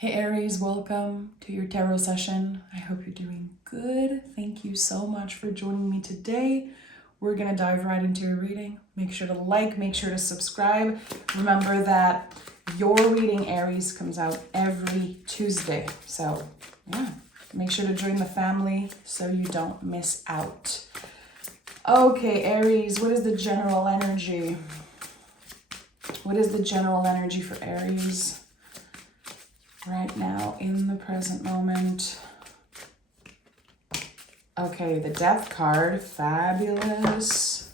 Hey Aries, welcome to your tarot session. I hope you're doing good. Thank you so much for joining me today. We're gonna dive right into your reading. Make sure to like, make sure to subscribe. Remember that your reading, Aries, comes out every Tuesday. So yeah, make sure to join the family so you don't miss out. Okay, Aries, what is the general energy? What is the general energy for Aries right now in the present moment? Okay, the Death card, fabulous.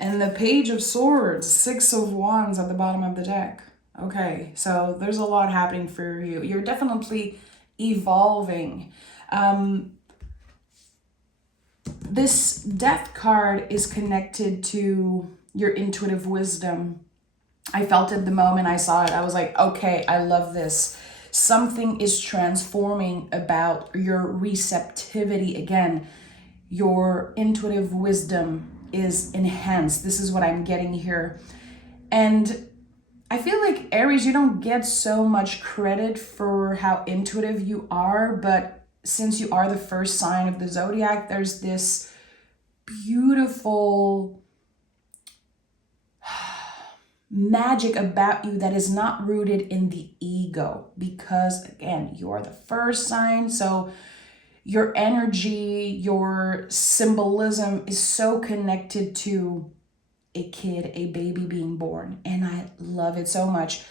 And the Page of Swords, Six of Wands at the bottom of the deck. Okay, so there's a lot happening for you. You're definitely evolving. This Death card is connected to your intuitive wisdom. I felt it the moment I saw it. I was like, okay, I love this. Something is transforming about your receptivity. Again, your intuitive wisdom is enhanced. This is what I'm getting here. And I feel like, Aries, you don't get so much credit for how intuitive you are, but since you are the first sign of the zodiac, there's this beautiful magic about you that is not rooted in the ego, because again, you're the first sign, so your energy, your symbolism is so connected to a kid, a baby being born, and I love it so much.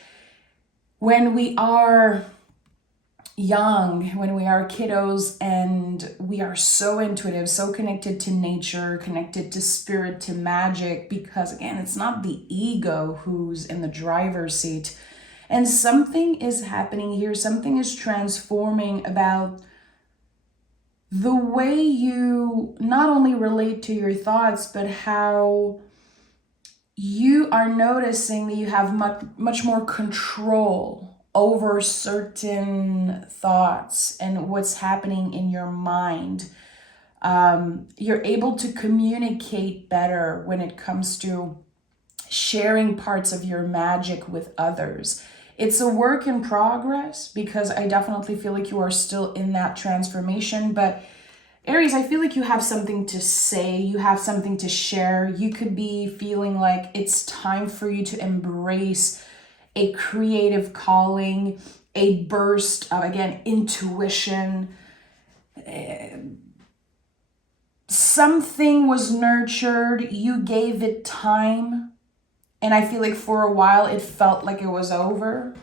When we are young, when we are kiddos, and we are so intuitive, so connected to nature, connected to spirit, to magic, because again, it's not the ego who's in the driver's seat. And something is happening here. Something is transforming about the way you not only relate to your thoughts, but how you are noticing that you have much more control over certain thoughts and what's happening in your mind. You're able to communicate better when it comes to sharing parts of your magic with others. It's a work in progress, because I definitely feel like you are still in that transformation. But Aries, I feel like you have something to say, you have something to share. You could be feeling like it's time for you to embrace a creative calling, a burst of, again, intuition. Something was nurtured, you gave it time, and I feel like for a while it felt like it was over.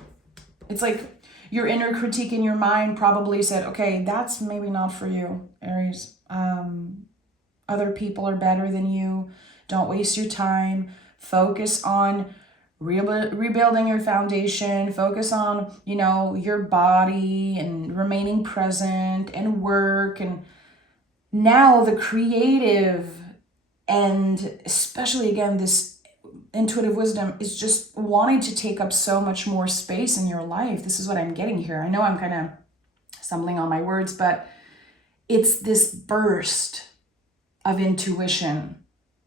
It's like your inner critique in your mind probably said, okay, that's maybe not for you, Aries. Other people are better than you. Don't waste your time. Focus on rebuilding your foundation. Focus on, your body and remaining present and work. And now the creative, and especially again, this intuitive wisdom is just wanting to take up so much more space in your life. This is what I'm getting here. I know I'm kind of stumbling on my words, but it's this burst of intuition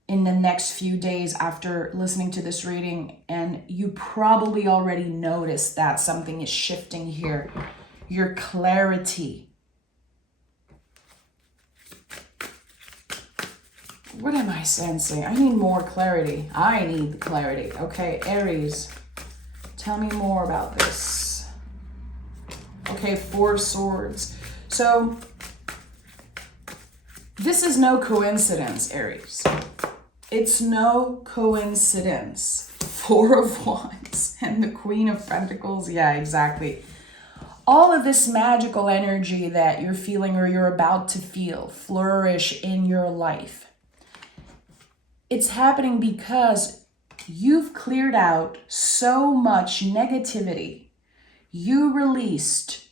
in the next few days after listening to this reading. And you probably already noticed that something is shifting here. Your clarity. What am I sensing? I need more clarity. I need clarity. Okay, Aries, tell me more about this. Okay, Four of Swords. So this is no coincidence, Aries. It's no coincidence. Four of Wands and the Queen of Pentacles. Yeah, exactly. All of this magical energy that you're feeling or you're about to feel flourish in your life. It's happening because you've cleared out so much negativity. You released,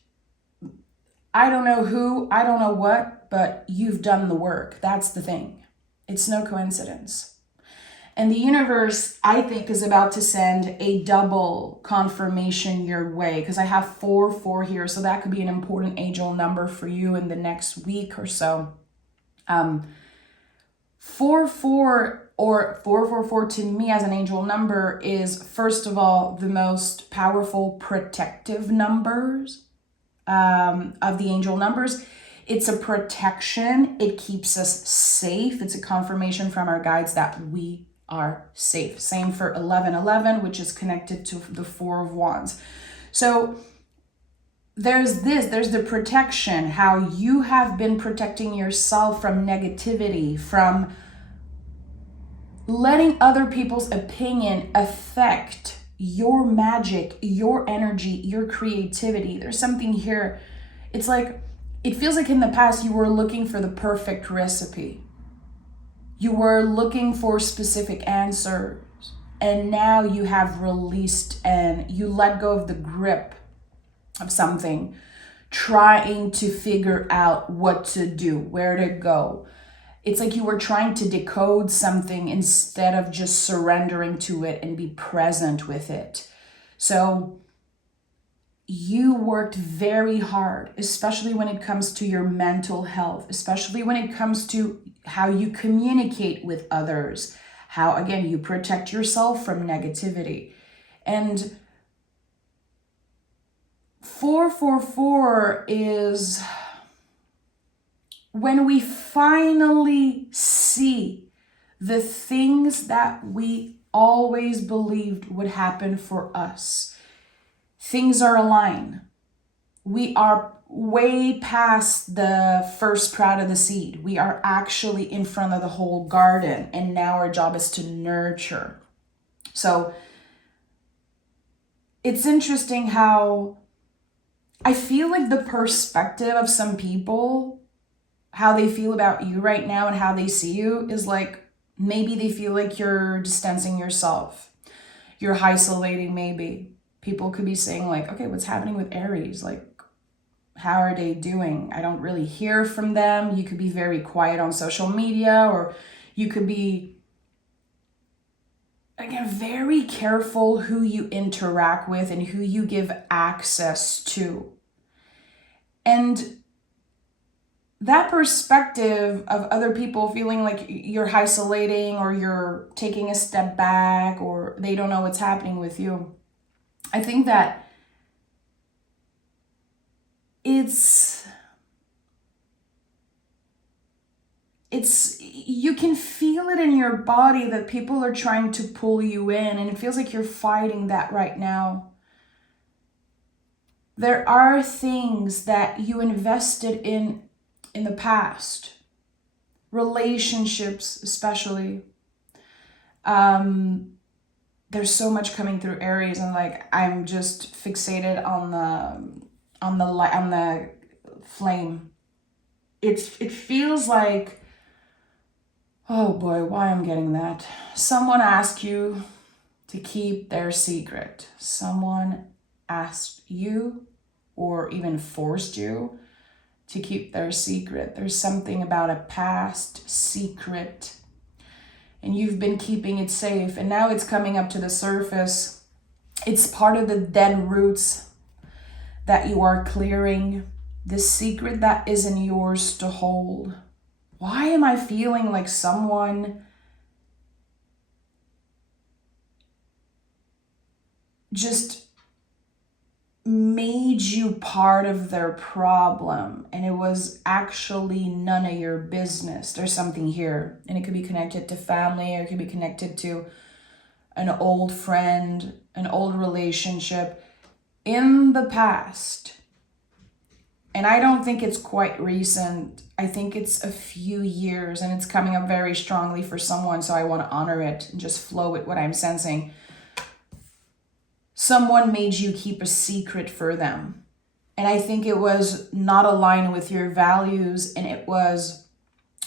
I don't know who, I don't know what, but you've done the work. That's the thing. It's no coincidence. And the universe, I think, is about to send a double confirmation your way, because I have 4 here, so that could be an important angel number for you in the next week or so. 4 or 444 to me as an angel number is, first of all, the most powerful protective numbers of the angel numbers. It's a protection. It keeps us safe. It's a confirmation from our guides that we are safe. Same for 1111, which is connected to the Four of Wands. So there's the protection, how you have been protecting yourself from negativity, from letting other people's opinion affect your magic, your energy, your creativity. There's something here. It's like, it feels like in the past you were looking for the perfect recipe. You were looking for specific answers. And now you have released and you let go of the grip of something, trying to figure out what to do, where to go. It's like you were trying to decode something instead of just surrendering to it and be present with it. So you worked very hard, especially when it comes to your mental health, especially when it comes to how you communicate with others, how, again, you protect yourself from negativity. And 444 is when we finally see the things that we always believed would happen for us. Things are aligned. We are way past the first sprout of the seed. We are actually in front of the whole garden, and now our job is to nurture. So it's interesting how I feel like the perspective of some people, how they feel about you right now and how they see you, is like, maybe they feel like you're distancing yourself. You're isolating, maybe. People could be saying like, okay, what's happening with Aries? Like, how are they doing? I don't really hear from them. You could be very quiet on social media, or you could be, again, very careful who you interact with and who you give access to. And that perspective of other people feeling like you're isolating or you're taking a step back or they don't know what's happening with you, I think that it's you can feel it in your body that people are trying to pull you in, and it feels like you're fighting that right now. There are things that you invested in the past, relationships especially. There's so much coming through Aries, and like I'm just fixated on the flame. It feels like, oh boy, why I'm getting that. Someone asked you to keep their secret. Someone asked you or even forced you to keep their secret. There's something about a past secret, and you've been keeping it safe, and now it's coming up to the surface. It's part of the dead roots that you are clearing, the secret that isn't yours to hold. Why am I feeling like someone just made you part of their problem and it was actually none of your business? There's something here, and it could be connected to family, or it could be connected to an old friend, an old relationship in the past. And I don't think it's quite recent. I think it's a few years, and it's coming up very strongly for someone, so I want to honor it and just flow with what I'm sensing. Someone made you keep a secret for them. And I think it was not aligned with your values, and it was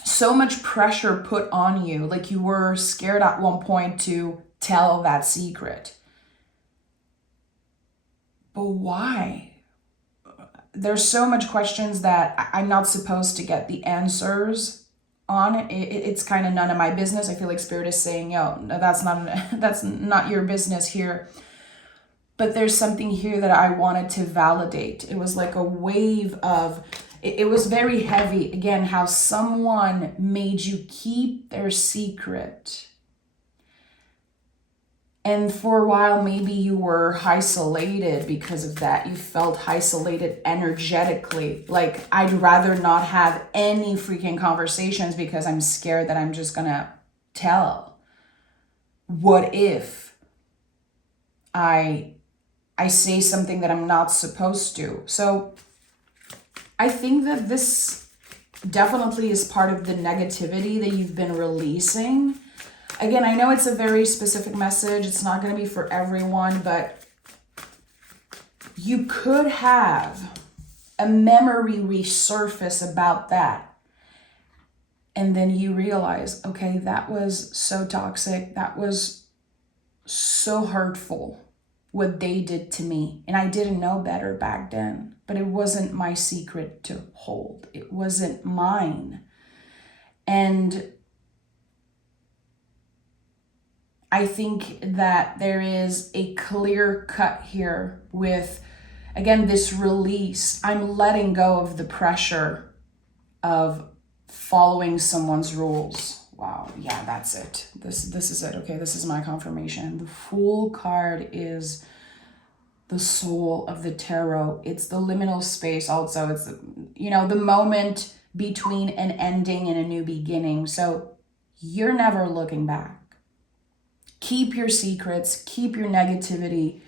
so much pressure put on you. Like you were scared at one point to tell that secret. But why? There's so much questions that I'm not supposed to get the answers on. It's kind of none of my business. I feel like Spirit is saying, yo, that's not your business here. But there's something here that I wanted to validate. It was like a wave of, it was very heavy. Again, how someone made you keep their secret. And for a while, maybe you were isolated because of that. You felt isolated energetically. Like, I'd rather not have any freaking conversations because I'm scared that I'm just gonna tell. What if I say something that I'm not supposed to? So I think that this definitely is part of the negativity that you've been releasing. Again, I know it's a very specific message. It's not going to be for everyone, but you could have a memory resurface about that. And then you realize, okay, that was so toxic. That was so hurtful, what they did to me. And I didn't know better back then, but it wasn't my secret to hold. It wasn't mine. And I think that there is a clear cut here with, again, this release. I'm letting go of the pressure of following someone's rules. Wow, yeah, that's it. This is it. Okay, this is my confirmation. The Fool card is the soul of the tarot. It's the liminal space also. It's, the moment between an ending and a new beginning. So you're never looking back. Keep your secrets, keep your negativity,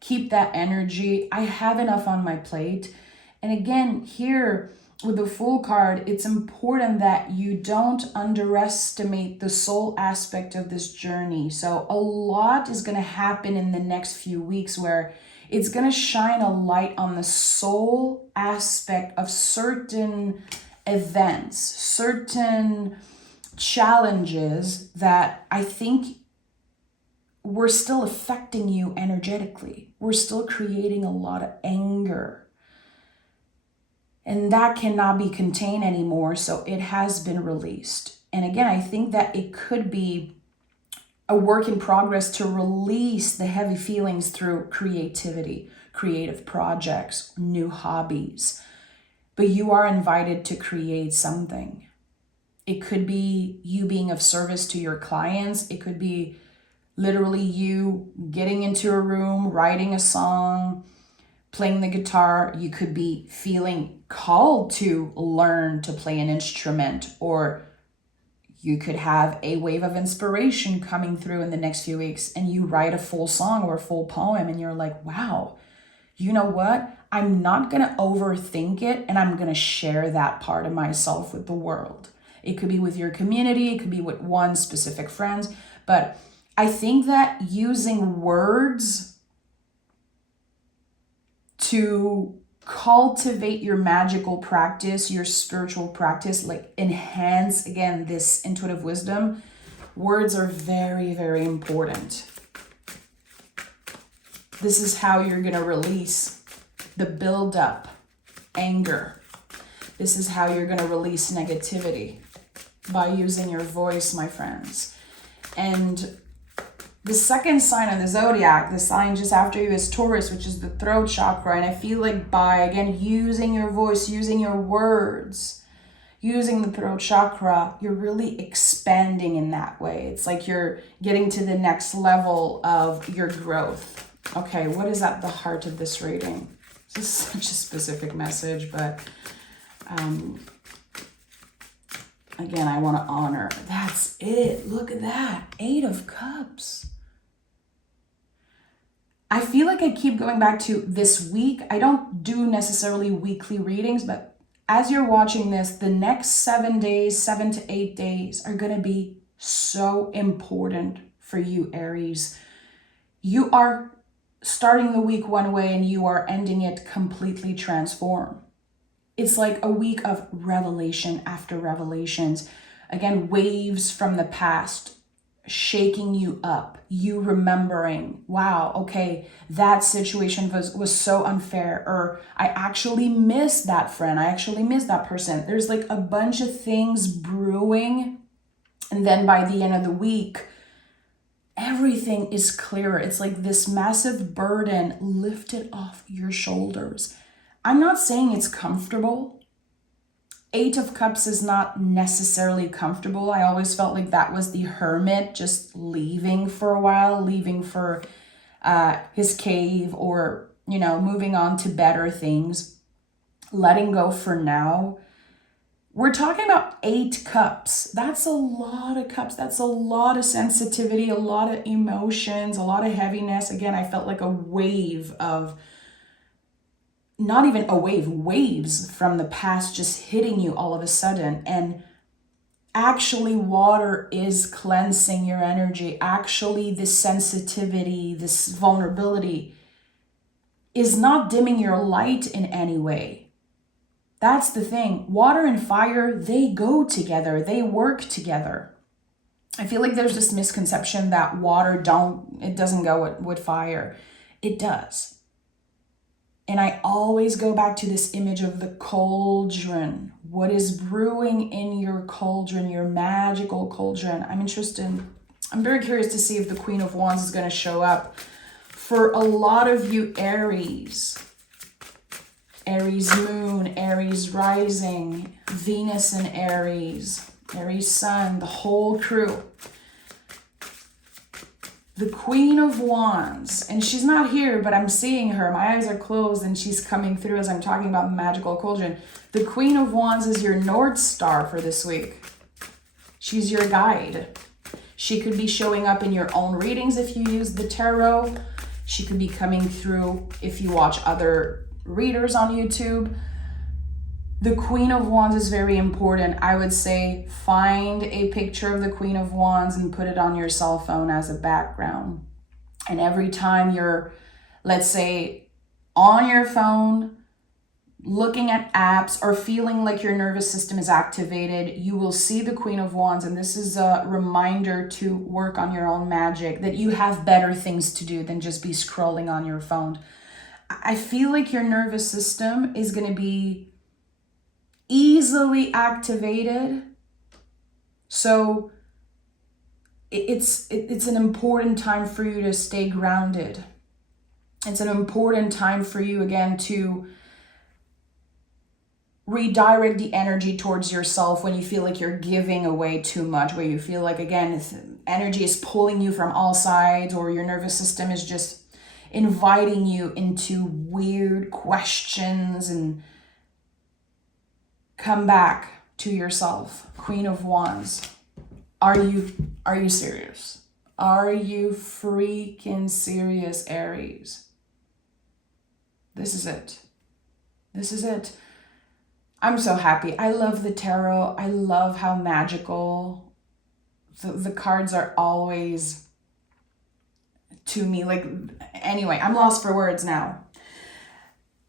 keep that energy. I have enough on my plate. And again, here with the Fool card, it's important that you don't underestimate the soul aspect of this journey. So a lot is going to happen in the next few weeks where it's going to shine a light on the soul aspect of certain events, certain challenges that I think we're still affecting you energetically. We're still creating a lot of anger. And that cannot be contained anymore, so it has been released. And again, I think that it could be a work in progress to release the heavy feelings through creativity, creative projects, new hobbies. But you are invited to create something. It could be you being of service to your clients. It could be literally you getting into a room, writing a song, playing the guitar. You could be feeling called to learn to play an instrument, or you could have a wave of inspiration coming through in the next few weeks and you write a full song or a full poem and you're like, wow, you know what? I'm not going to overthink it and I'm going to share that part of myself with the world. It could be with your community, it could be with one specific friend, but I think that using words to cultivate your magical practice, your spiritual practice, like enhance, again, this intuitive wisdom, words are very, very important. This is how you're going to release the buildup, anger. This is how you're going to release negativity, by using your voice, my friends. And the second sign of the zodiac, the sign just after you, is Taurus, which is the throat chakra. And I feel like by, again, using your voice, using your words, using the throat chakra, you're really expanding in that way. It's like you're getting to the next level of your growth. Okay, what is at the heart of this reading? This is such a specific message, but again, I want to honor. That's it. Look at that. 8 of Cups. I feel like I keep going back to this week. I don't do necessarily weekly readings, but as you're watching this, the next 7 days, 7 to 8 days are going to be so important for you, Aries. You are starting the week one way and you are ending it completely transformed. It's like a week of revelation after revelations. Again, waves from the past shaking you up, you remembering, wow, okay, that situation was so unfair, or I actually miss that friend, I actually miss that person. There's like a bunch of things brewing, and then by the end of the week, everything is clearer. It's like this massive burden lifted off your shoulders. I'm not saying it's comfortable. Eight of Cups is not necessarily comfortable. I always felt like that was the hermit just leaving for a while, leaving for his cave, or, you know, moving on to better things, letting go for now. We're talking about 8 cups. That's a lot of cups. That's a lot of sensitivity, a lot of emotions, a lot of heaviness. Again, I felt like a wave of, not even a wave, waves from the past just hitting you all of a sudden. And actually, water is cleansing your energy. Actually, this sensitivity, this vulnerability is not dimming your light in any way. That's the thing. Water and fire, they go together. They work together. I feel like there's this misconception that water doesn't go with fire. It does. And I always go back to this image of the cauldron. What is brewing in your cauldron, your magical cauldron? I'm very curious to see if the Queen of Wands is going to show up. For a lot of you, Aries. Aries moon, Aries rising, Venus in Aries, Aries sun, the whole crew. The Queen of Wands, and she's not here, but I'm seeing her. My eyes are closed and she's coming through as I'm talking about the magical cauldron. The Queen of Wands is your North Star for this week. She's your guide. She could be showing up in your own readings if you use the tarot. She could be coming through if you watch other readers on YouTube. The Queen of Wands is very important. I would say find a picture of the Queen of Wands and put it on your cell phone as a background. And every time you're, let's say, on your phone, looking at apps or feeling like your nervous system is activated, you will see the Queen of Wands. And this is a reminder to work on your own magic, that you have better things to do than just be scrolling on your phone. I feel like your nervous system is going to be easily activated. So it's an important time for you to stay grounded. It's an important time for you, again, to redirect the energy towards yourself when you feel like you're giving away too much, where you feel like, again, energy is pulling you from all sides, or your nervous system is just inviting you into weird questions. And come back to yourself. Queen of Wands. Are you serious? Are you freaking serious, Aries? This is it. This is it. I'm so happy. I love the tarot. I love how magical the cards are always to me. Like, anyway, I'm lost for words now.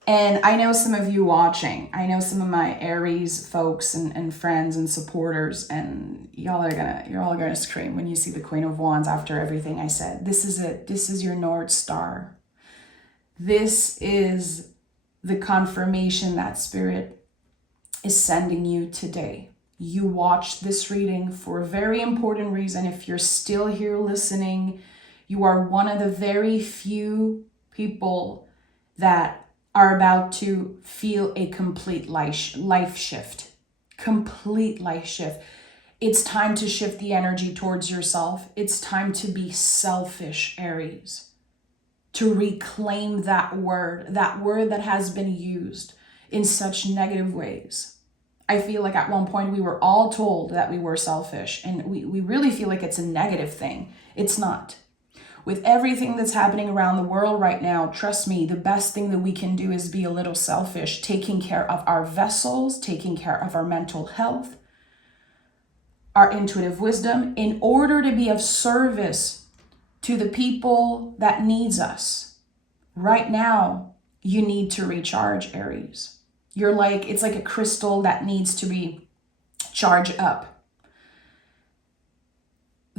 And I know some of you watching, I know some of my Aries folks and friends and supporters, and you're all gonna scream when you see the Queen of Wands after everything I said. This is it. This is your North Star. This is the confirmation that Spirit is sending you today. You watched this reading for a very important reason. If you're still here listening, you are one of the very few people that are about to feel a complete life shift. Complete life shift. It's time to shift the energy towards yourself. It's time to be selfish, Aries. To reclaim that word that has been used in such negative ways. I feel like at one point we were all told that we were selfish, and we really feel like it's a negative thing. It's not. With everything that's happening around the world right now, trust me, the best thing that we can do is be a little selfish, taking care of our vessels, taking care of our mental health, our intuitive wisdom, in order to be of service to the people that needs us. Right now, you need to recharge, Aries. It's like a crystal that needs to be charged up.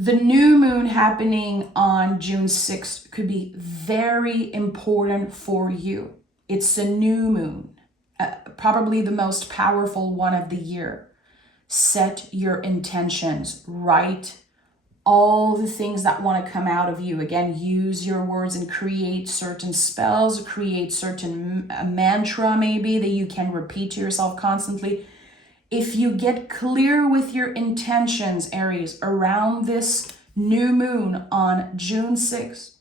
The new moon happening on June 6th could be very important for you. It's a new moon, probably the most powerful one of the year. Set your intentions, write all the things that want to come out of you. Again, use your words and create certain spells, create certain mantra maybe that you can repeat to yourself constantly. If you get clear with your intentions, Aries, around this new moon on June 6th,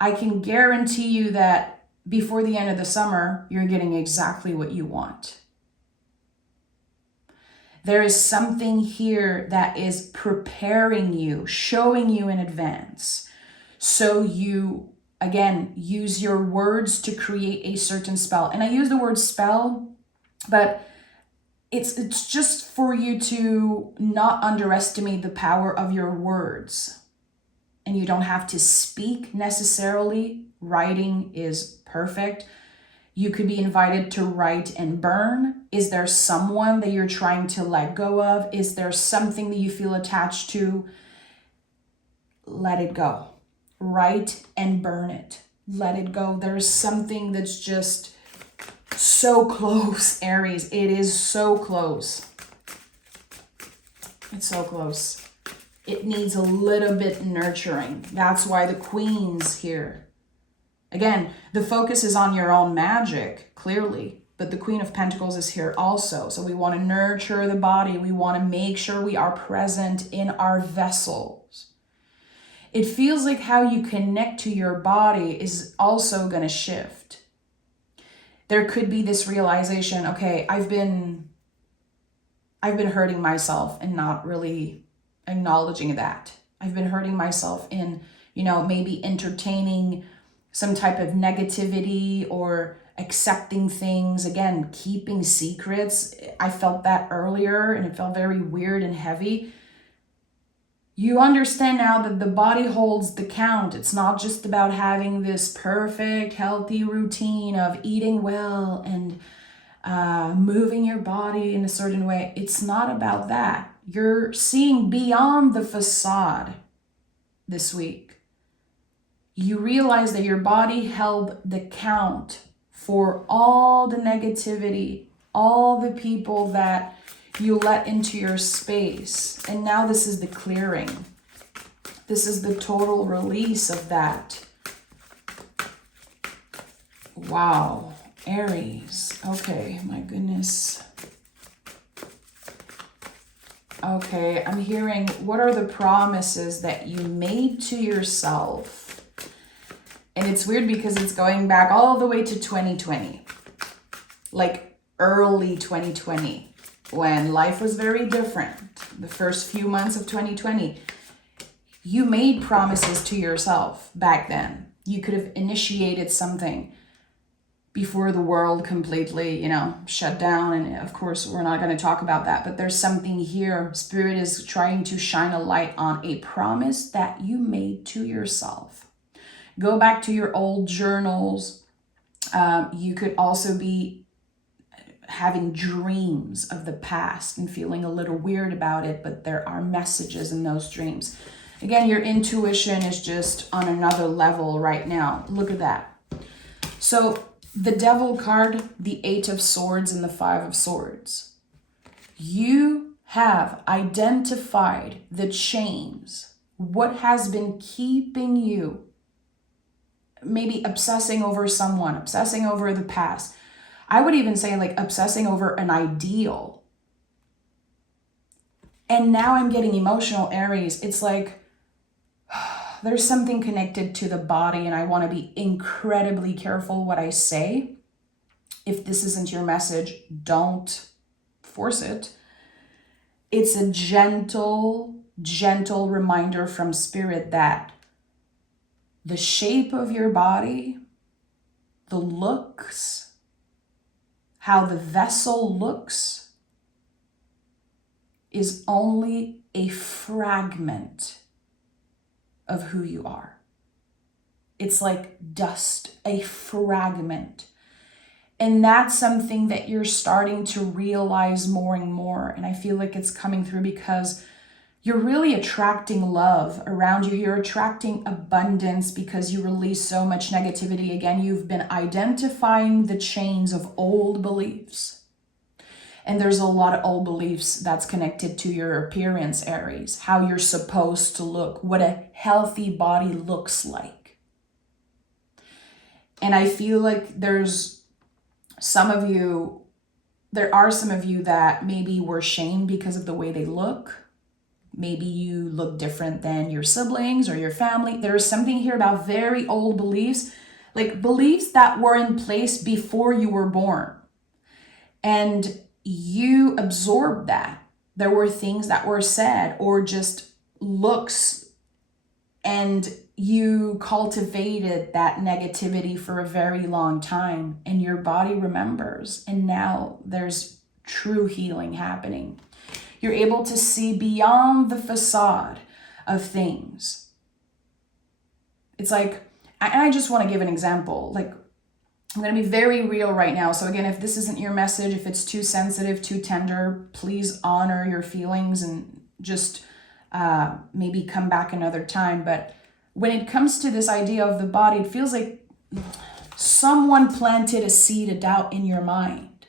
I can guarantee you that before the end of the summer, you're getting exactly what you want. There is something here that is preparing you, showing you in advance. So you, again, use your words to create a certain spell. And I use the word spell, but it's just for you to not underestimate the power of your words. And you don't have to speak necessarily. Writing is perfect. You could be invited to write and burn. Is there someone that you're trying to let go of? Is there something that you feel attached to? Let it go. Write and burn it. Let it go. There's something that's just so close, Aries. It is so close. It's so close. It needs a little bit nurturing. That's why the Queen's here. Again, the focus is on your own magic, clearly, but the Queen of Pentacles is here also. So we want to nurture the body. We want to make sure we are present in our vessels. It feels like how you connect to your body is also going to shift. There could be this realization, okay, I've been hurting myself and not really acknowledging that. I've been hurting myself in, maybe entertaining some type of negativity or accepting things. Again, keeping secrets. I felt that earlier and it felt very weird and heavy. You understand now that the body holds the count. It's not just about having this perfect, healthy routine of eating well and moving your body in a certain way. It's not about that. You're seeing beyond the facade this week. You realize that your body held the count for all the negativity, all the people that you let into your space. And now this is the clearing. This is the total release of that. Wow. Aries. Okay, my goodness. Okay, I'm hearing, what are the promises that you made to yourself? And it's weird because it's going back all the way to 2020. Like early 2020, when life was very different. The first few months of 2020. You made promises to yourself back then. You could have initiated something before the world completely, shut down. And of course, we're not going to talk about that, but there's something here. Spirit is trying to shine a light on a promise that you made to yourself. Go back to your old journals. You could also be having dreams of the past and feeling a little weird about it, but there are messages in those dreams. Again, your intuition is just on another level right now. Look at that. So the Devil card, the 8 of Swords and the 5 of Swords. You have identified the chains. What has been keeping you maybe obsessing over someone, obsessing over the past. I would even say like obsessing over an ideal. And now I'm getting emotional, Aries. It's like there's something connected to the body, and I want to be incredibly careful what I say. If this isn't your message, don't force it. It's a gentle reminder from Spirit that the shape of your body, the looks, how the vessel looks, is only a fragment of who you are. It's like dust, a fragment. And that's something that you're starting to realize more and more. And I feel like it's coming through because you're really attracting love around you. You're attracting abundance because you release so much negativity. Again, you've been identifying the chains of old beliefs. And there's a lot of old beliefs that's connected to your appearance, Aries, how you're supposed to look, what a healthy body looks like. And I feel like there's some of you there are some of you that maybe were shamed because of the way they look. Maybe you look different than your siblings or your family. There is something here about very old beliefs, like beliefs that were in place before you were born. And you absorbed that. There were things that were said or just looks, and you cultivated that negativity for a very long time, and your body remembers. And now there's true healing happening. You're able to see beyond the facade of things. It's like, I just want to give an example. Like, I'm going to be very real right now. So again, if this isn't your message, if it's too sensitive, too tender, please honor your feelings and just maybe come back another time. But when it comes to this idea of the body, it feels like someone planted a seed of doubt in your mind.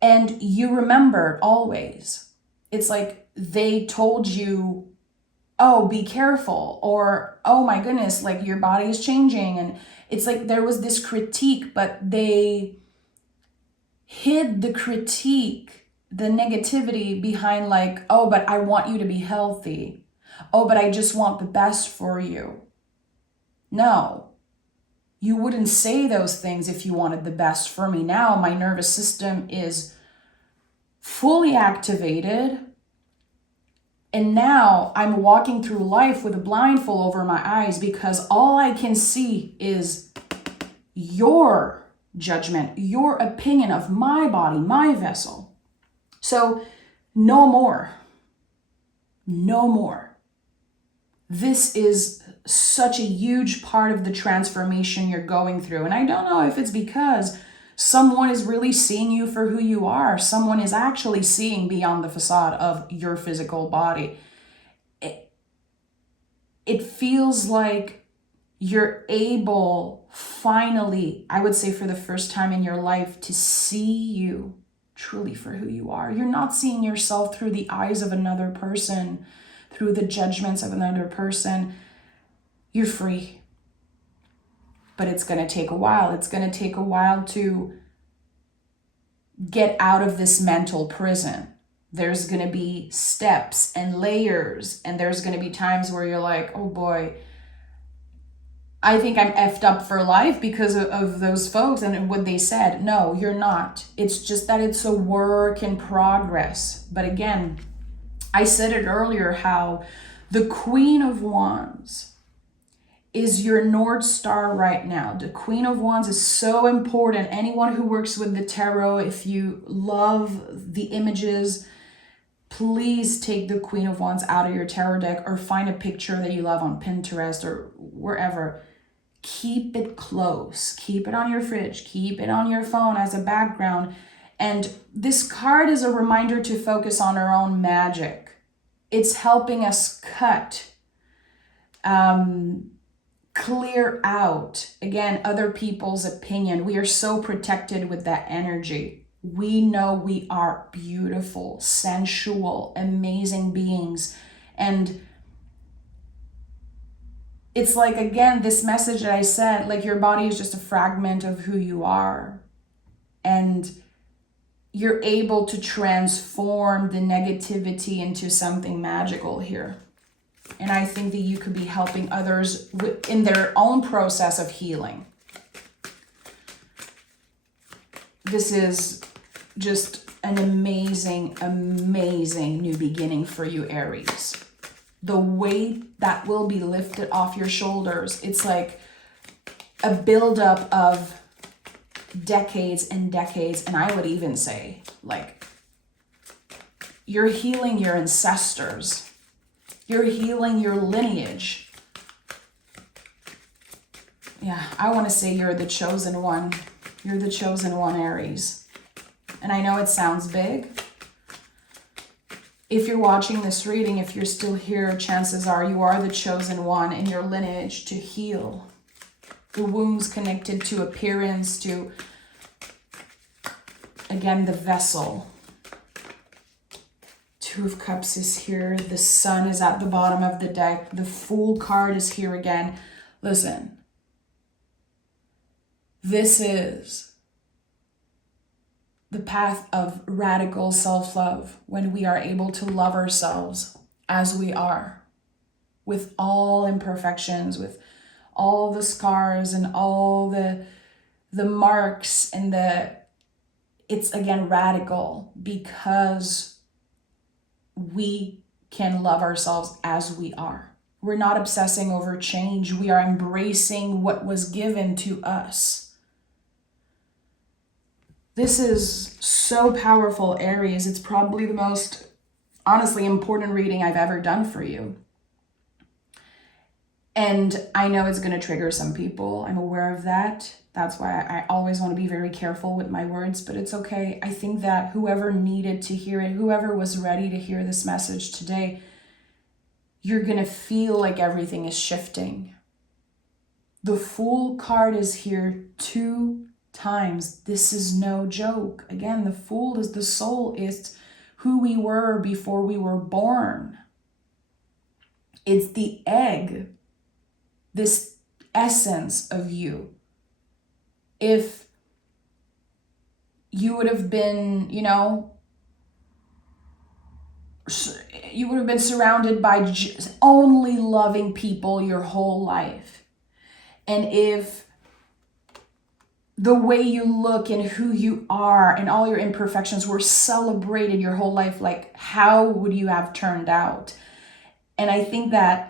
And you remembered always. It's like they told you, oh, be careful, or, oh my goodness, like your body is changing. And it's like there was this critique, but they hid the critique, the negativity behind like, oh, but I want you to be healthy. Oh, but I just want the best for you. No, you wouldn't say those things if you wanted the best for me. Now my nervous system is fully activated. And now I'm walking through life with a blindfold over my eyes because all I can see is your judgment, your opinion of my body, my vessel. So no more. No more. This is such a huge part of the transformation you're going through. And I don't know if it's because someone is really seeing you for who you are. Someone is actually seeing beyond the facade of your physical body. It feels like you're able, finally, I would say for the first time in your life, to see you truly for who you are. You're not seeing yourself through the eyes of another person, through the judgments of another person. You're free. But it's going to take a while. It's going to take a while to get out of this mental prison. There's going to be steps and layers, and there's going to be times where you're like, oh boy, I think I'm effed up for life because of those folks and what they said. No, you're not. It's just that it's a work in progress. But again, I said it earlier how the Queen of Wands is your North Star right now. The Queen of Wands is so important. Anyone who works with the tarot, if you love the images, please take the Queen of Wands out of your tarot deck or find a picture that you love on Pinterest or wherever. Keep it close. Keep it on your fridge. Keep it on your phone as a background. And this card is a reminder to focus on our own magic. It's helping us cut, clear out, again, other people's opinion. We are so protected with that energy. We know we are beautiful, sensual, amazing beings. And it's like, again, this message that I said, like your body is just a fragment of who you are. And you're able to transform the negativity into something magical here. And I think that you could be helping others in their own process of healing. This is just an amazing, amazing new beginning for you, Aries. The weight that will be lifted off your shoulders, it's like a buildup of decades and decades, and I would even say, like, you're healing your ancestors. You're healing your lineage. Yeah, I want to say you're the chosen one. You're the chosen one, Aries. And I know it sounds big. If you're watching this reading, if you're still here, chances are you are the chosen one in your lineage to heal the wounds connected to appearance, to, again, the vessel. Two of Cups is here. The Sun is at the bottom of the deck. The Fool card is here again. Listen, this is the path of radical self-love when we are able to love ourselves as we are, with all imperfections, with all the scars and all the marks and it's again radical because we can love ourselves as we are. We're not obsessing over change. We are embracing what was given to us. This is so powerful, Aries. It's probably the most, honestly, important reading I've ever done for you. And I know it's going to trigger some people. I'm aware of that. That's why I always want to be very careful with my words, but it's okay. I think that whoever needed to hear it, whoever was ready to hear this message today, you're going to feel like everything is shifting. The Fool card is here 2 times. This is no joke. Again, the Fool is the soul. It's who we were before we were born. It's the egg, this essence of you. If you would have been, you would have been surrounded by just only loving people your whole life. And if the way you look and who you are and all your imperfections were celebrated your whole life, like how would you have turned out? And I think that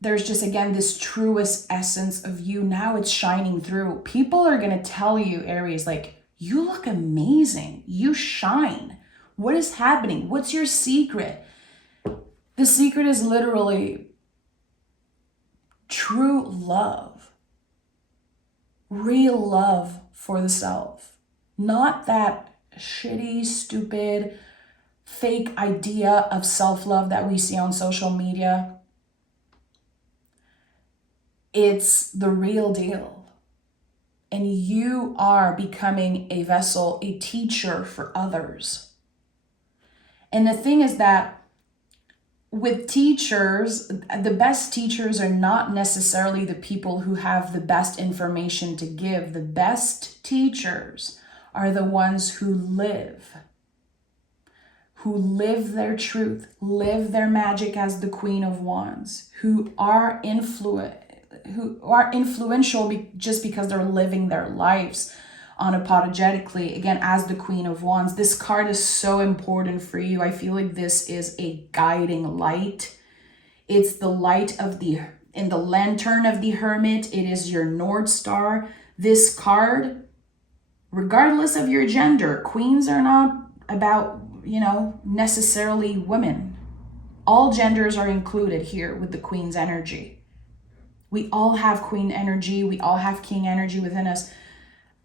there's just, again, this truest essence of you. Now it's shining through. People are going to tell you, Aries, like, you look amazing. You shine. What is happening? What's your secret? The secret is literally true love. Real love for the self. Not that shitty, stupid, fake idea of self-love that we see on social media. It's the real deal. And you are becoming a vessel, a teacher for others. And the thing is that with teachers, the best teachers are not necessarily the people who have the best information to give. The best teachers are the ones who live their truth, live their magic as the Queen of Wands, who are influential just because they're living their lives unapologetically, again, as the Queen of Wands. This card is so important for you. I feel like this is a guiding light. It's the light in the lantern of the Hermit. It is your North Star. This card, regardless of your gender, queens are not about, necessarily women. All genders are included here with the Queen's energy. We all have Queen energy. We all have King energy within us.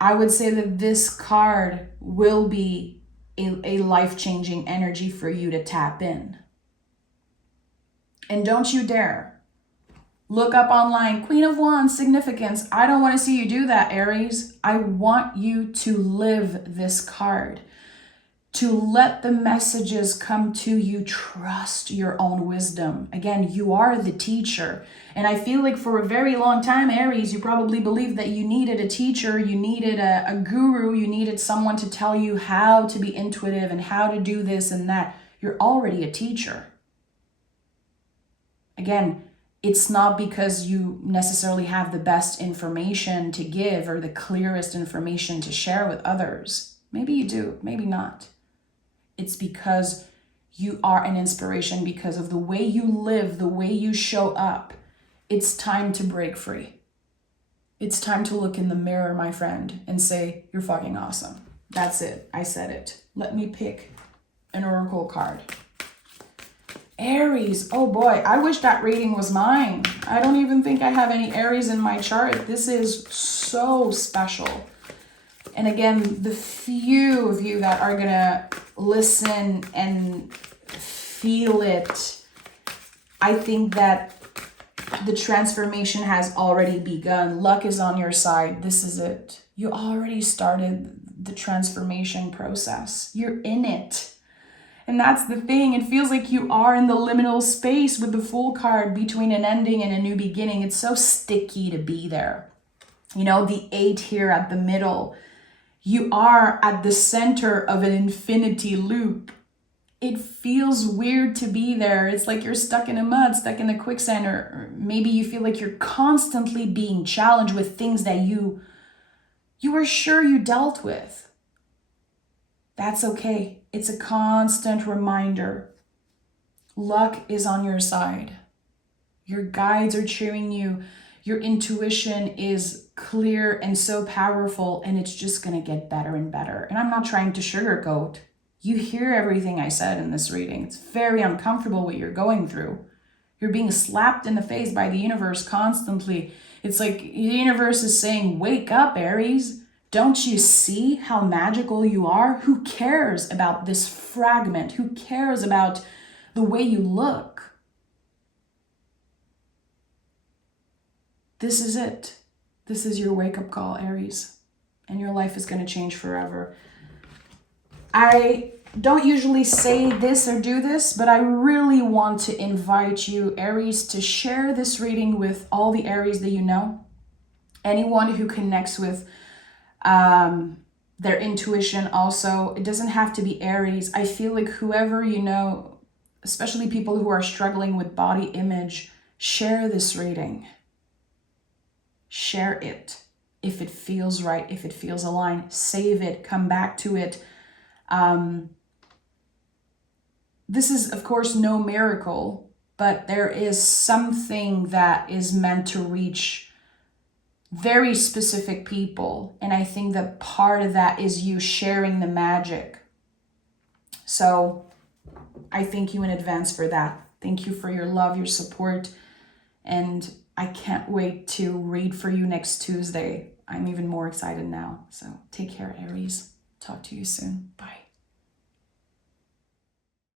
I would say that this card will be a life-changing energy for you to tap in. And don't you dare look up online, Queen of Wands significance. I don't want to see you do that, Aries. I want you to live this card. To let the messages come to you, trust your own wisdom. Again, you are the teacher. And I feel like for a very long time, Aries, you probably believed that you needed a teacher, you needed a guru, you needed someone to tell you how to be intuitive and how to do this and that. You're already a teacher. Again, it's not because you necessarily have the best information to give or the clearest information to share with others. Maybe you do, maybe not. It's because you are an inspiration because of the way you live, the way you show up. It's time to break free. It's time to look in the mirror, my friend, and say, you're fucking awesome. That's it. I said it. Let me pick an oracle card. Aries. Oh boy, I wish that reading was mine. I don't even think I have any Aries in my chart. This is so special. And again, the few of you that are gonna listen and feel it, I think that the transformation has already begun. Luck is on your side. This is it. You already started the transformation process. You're in it. And that's the thing. It feels like you are in the liminal space with the Fool card between an ending and a new beginning. It's so sticky to be there. The 8 here at the middle. You are at the center of an infinity loop. It feels weird to be there. It's like you're stuck in a mud, stuck in a quicksand, or maybe you feel like you're constantly being challenged with things that you were sure you dealt with. That's okay. It's a constant reminder. Luck is on your side. Your guides are cheering you. Your intuition is clear and so powerful, and it's just going to get better and better. And I'm not trying to sugarcoat. You hear everything I said in this reading. It's very uncomfortable what you're going through. You're being slapped in the face by the universe constantly. It's like the universe is saying, wake up, Aries. Don't you see how magical you are? Who cares about this fragment? Who cares about the way you look? This is it. This is your wake-up call, Aries. And your life is going to change forever. I don't usually say this or do this, but I really want to invite you, Aries, to share this reading with all the Aries that you know. Anyone who connects with their intuition also. It doesn't have to be Aries. I feel like whoever you know, especially people who are struggling with body image, share this reading. Share it if it feels right, if it feels aligned. Save it, come back to it. This is, of course, no miracle, but there is something that is meant to reach very specific people. And I think that part of that is you sharing the magic. So I thank you in advance for that. Thank you for your love, your support. And I can't wait to read for you next Tuesday. I'm even more excited now. So take care, Aries. Talk to you soon. Bye.